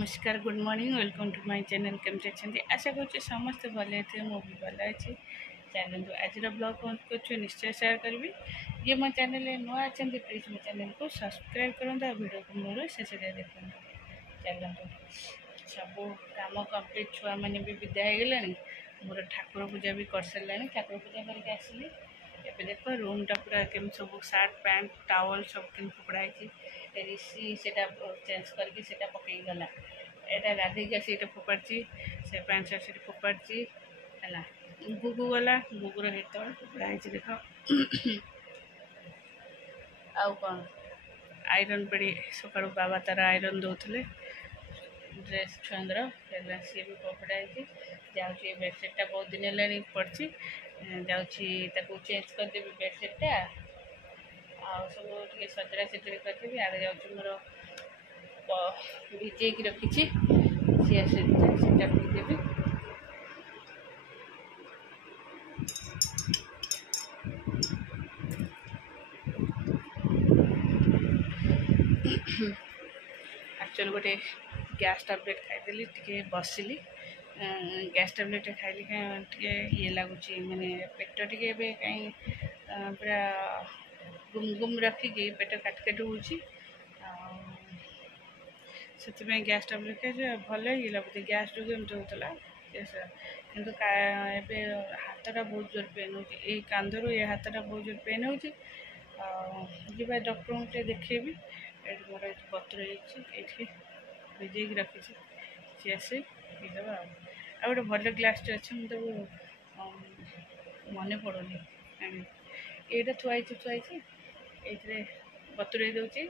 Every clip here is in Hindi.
नमस्कार good morning welcome to my channel केमती अच्छे आशा कर समस्त भले थे मु भी भल अच्छी चलते आज ब्लॉग कौन कर निश्चय सेयार करी ये मो चैनल नुआ अच्छा प्लीज मो चैनल को सब्सक्राइब करूँ वीडियो को मोर शेष देखते चलते सब कम कम्प्लीट छुआ मैंने भी विदा हो गला मोर ठाकुर पूजा भी कर सारा ठाकुर पूजा करके आसिली एबे देख रूमटा पूरा केम सब सार्ट पैंट टावल सब केम फोपड़ाई ऋषि से चेंज करके से पकई गला एटा गाधे आसी फोपाड़ी से पैंट सार्ट से फोपाड़ी है गुगु गला गुगुर हेत फोपड़ाई देख आउ कौन आयरन पेड़ी सका बाबा तार आयरन दौले ड्रेस छुआंर सी भी फोपड़ाई जाऊँगी बेडसीटा बहुत दिन है पड़ी जाऊँ चेंज करदेवी बेडसीटा आउ सब टे सजड़ा सजड़ी करदेवी आगे जाऊँ मोर भिजे रखी सी सीटा पिदेवी एक्चुअली गोटे गैस टैबलेट खाईदेली टे बसिली गैस टैबलेट खाइली टे ये लगुच मैंने पेट टे कहीं पूरा गुम गुम रखिकी पेट काट हो से गैस टैबलेट भल ही लगुच गैस जो एमती होता किंतु हाथटा बहुत जोर पेन हो कांधर ये हाथटा बहुत जोर पेन हो डॉक्टर को देखेबी मोर बतर ये भिजे रखी सी आसे पीदे आ गोटे भल ग्लास अच्छे मुझे मन पड़ूनी यहाँ थुआई ये बतुरे दूची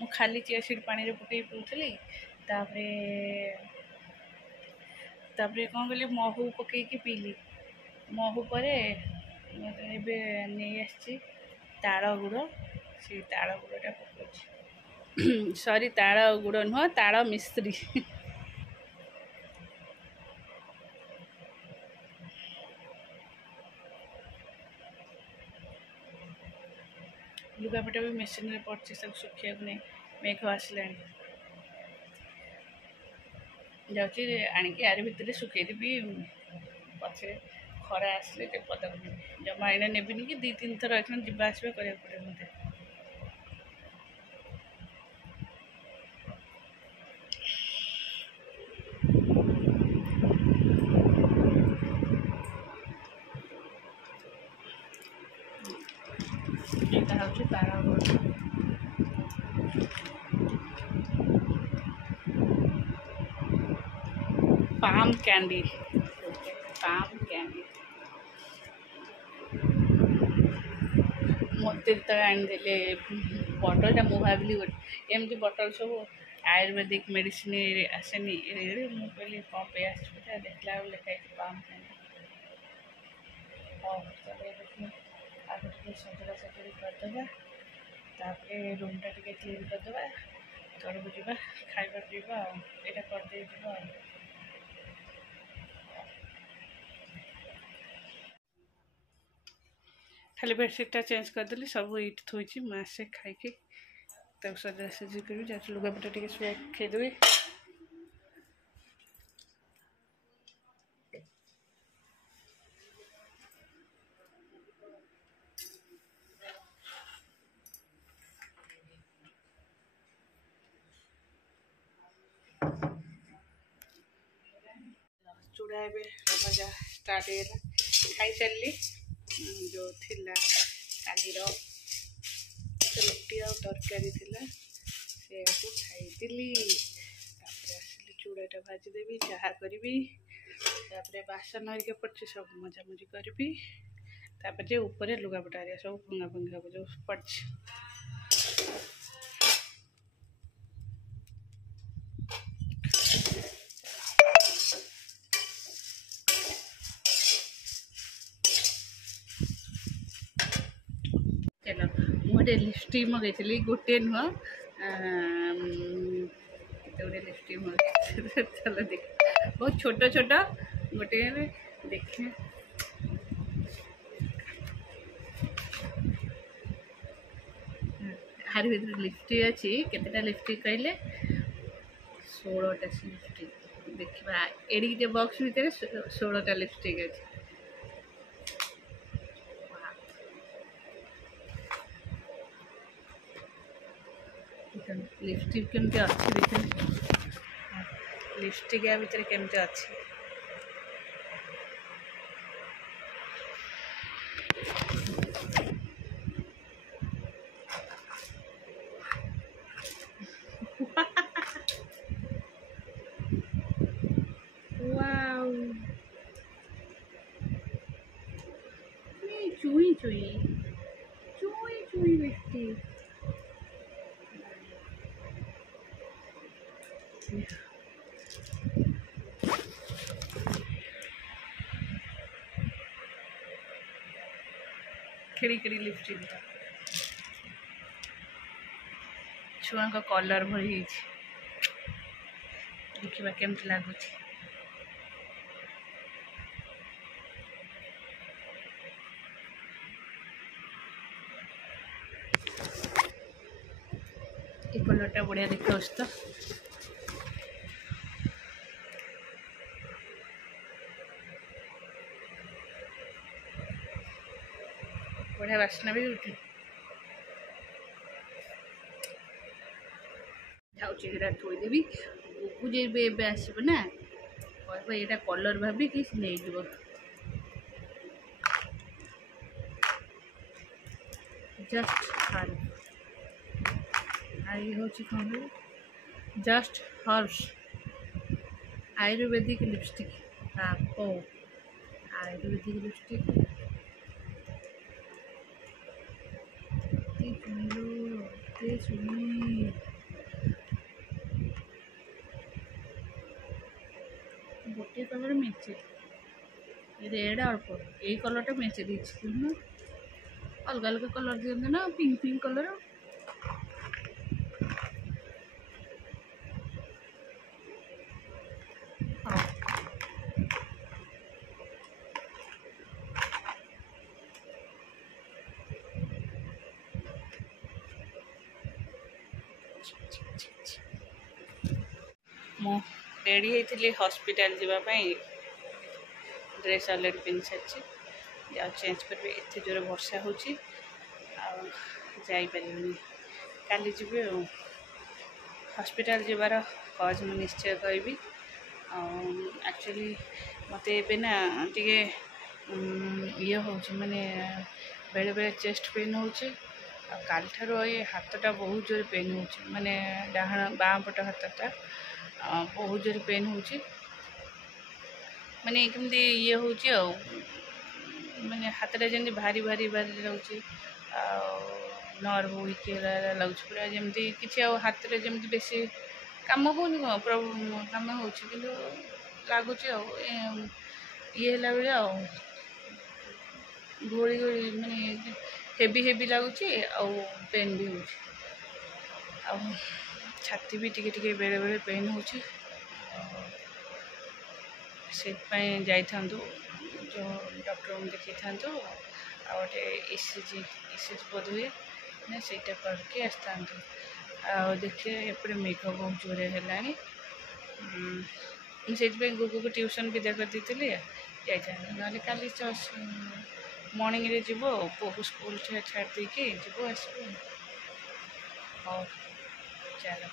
मु खाली चिया सीड पानी पकई पीली तापरे कौन कली महू पकईकी पीली महू पर नहीं आसी ताड़ गुड़ से ताड़ गुड़टा पकाउछि सॉरी ताड़ गुड़ नुह ताड़ मिस्त्री लुगापटा भी मेसीन रे पड़े सब सुखिया नहीं मेघ आसला जाऊँगी आणिकी यार भितर सुखेदेवी पचे खरा आसले पदा जमा एने नेबिनी कि दी तीन थर एखन जीवा आसबा करिया पड़े मते एटा हूँ तारा पाम कैंडी मत आनीदे बटलटा मुझे भाविली गोटे एमती बटल सब आयुर्वेदिक मेडिसिन आसेनी मुझे कहली कौन पे आसला देखला लिखाई पाम कैंडी हाँ चलो आगे टे सजड़ा सजड़ी करदे रूमटा टे क्लीन करदे तौक जा खाइबा पीवा यहाँ करदे खाली बेडसीटा चेंज करदेली सब ये थोड़ी मासे खाई सजा सजी करी जा लुगापटा टे शुआ खाईदेवी चूड़ा ए भजा स्टार्ट है खाई सारी जो थिला काली रुटी आ तरकारी थिला से खाईली आसिली चूड़ाटा भाजीदेवी चाह करी बासन हरिका पड़े सब मजामजी करी ऊपर लुगापटा सब भंगा भंगा जो पड़े गोटे लिपस्टिक मगैली गोटे नुह गोटे लिपस्टिक मगै चलो देख बहुत छोट छोट गोटे देखे आहार भीतर लिपस्टिक अच्छी केतेटा लिपस्टिक कहले 16टा लिपस्टिक देखा एडिटे बॉक्स भितर 16टा लिपस्टिक अच्छी लिपस्टिक केमती अच्छी देखिए लिपस्टिक या भितर केमती अच्छी वाओ चुई चुई चुई चुई लिपस्टिक खेड़ी खेड़ी लिपस्टिक छुआ का कलर भरी देखा केमती लगुच ये कलरटा बढ़िया देखा तो बढ़िया बास्ना भी उठे जाऊँगा थोदेवी बुकु जब आसब ना कह ये कलर भाभी कि नहीं जस्ट हर आई हूँ कौन जस्ट हर्ब्स आयुर्वेदिक लिपस्टिक ओ आयुर्वेदिक लिपस्टिक गोटे कलर मेचे रेड अल्प यही कलर मेचे देखना अलग अलग कलर दिखते ना पिंक पिंक कलर मु रेडी होती हॉस्पिटल जावाई ड्रेस अलरेडी पिंधि सारी जा चेंज करेंगे एत जोर वर्षा हो काली जी हॉस्पिटल जीवार कज मुझे निश्चय कहबी एक्चुअली मत ना टे ये हो माने बेले बेले चेस्ट पेन हो काली ठार ये हाथटा बहुत जोर पेन हो माने डाहाण बाँ पट हाथटा बहुत जोर पेन हो माने कमी ये हो माने हाथटा जमी भारी भारी भारी लगे नर्व वीक लगुच पूरा जमी कि हाथ में जमी बेसी कम हो कम हो लगुच ये बेले घोड़ी घोड़ी माने हेवी हेवी लगुच पेन भी हो छाती भी टिके बेले बेले पेन हो जाइथां जो डॉक्टर देखी था गोटे इसीजी बोध हुए ना सहीटा करके आसता देखिए एपटे मेघ बहुत जोर है से गुगु को ट्यूशन विदा कर दी ना काली मॉर्निंग रे जीवो पो को स्कूल छाड़ देके जीवो आसबो हाँ चलो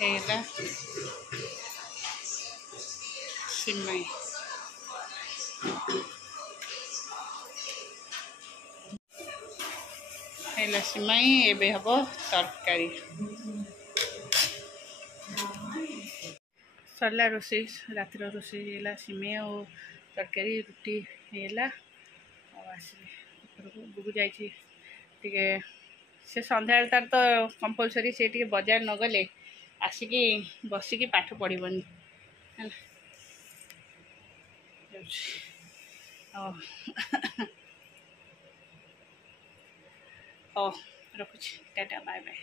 है सिमई है सिमई एबे हम तरकारी सरला रोषे रातिर रोषे है सिमई और तरकारी रुटी है बुगु जाइए से सन्ध्या तार तो कंपलसरी से बजार न गले आसिकी बसिकी पाठ पढ़नी रखुची टाटा बाय बाय।